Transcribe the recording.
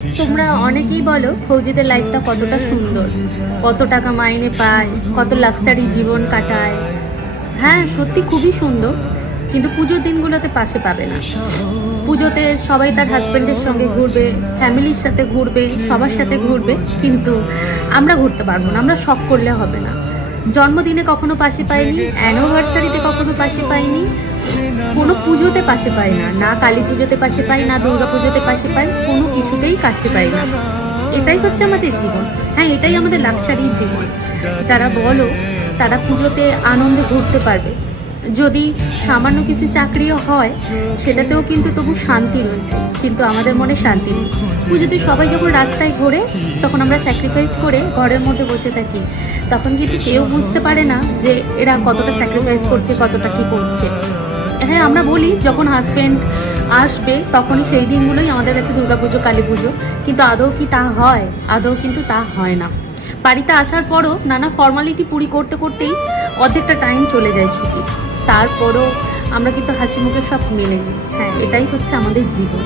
তোমরা অনেকেই বলো ফৌজিদের লাইফটা কতটা সুন্দর, কত টাকা মাইনে পায়, কত লাক্সারি জীবন কাটায়। হ্যাঁ, সত্যি খুবই সুন্দর, কিন্তু পুজোর দিনগুলোতে পাশে পাবে না। পুজোতে সবাই তার হাজব্যান্ডের সঙ্গে ঘুরবে, ফ্যামিলির সাথে ঘুরবে, সবার সাথে ঘুরবে, কিন্তু আমরা ঘুরতে পারবো না। আমরা শখ করলে হবে না। জন্মদিনে কখনো পাশে পাইনি, অ্যানিভার্সারিতে কখনো পাশে পাইনি, কোনো পুজোতে পাশে পাই না, না কালী পুজোতে পাশে পাই, না দুর্গা পুজোতে পাশে পাই, কোনো কিছুতেই কাছে পাই না। এটাই হচ্ছে আমাদের জীবন। হ্যাঁ, এটাই আমাদের লাক্সারি জীবন। যারা বলো তারা পুজোতে আনন্দে ঘুরতে পারবে, যদি সামান্য কিছু চাকরিও হয় সেটাতেও কিন্তু তবু শান্তি রয়েছে, কিন্তু আমাদের মনে শান্তি নেই। পুজোতে সবাই যখন রাস্তায় ঘোরে তখন আমরা স্যাক্রিফাইস করে ঘরের মধ্যে বসে থাকি, তখন কিন্তু কেউ বুঝতে পারে না যে এরা কতটা স্যাক্রিফাইস করছে, কতটা কি করছে। হ্যাঁ, আমরা বলি যখন হাজব্যান্ড আসবে তখনই সেই দিনগুলোই আমাদের কাছে দুর্গাপুজো, কালী পুজো, কিন্তু আদৌ কি তা হয়? আদৌ কিন্তু তা হয় না। বাড়িতে আসার পরও নানা ফর্মালিটি পুরি করতে করতেই অর্ধেকটা টাইম চলে যায় ছুটি, তারপরও আমরা কিন্তু হাসি মুখে সব মেনে নিই। হ্যাঁ, এটাই হচ্ছে আমাদের জীবন।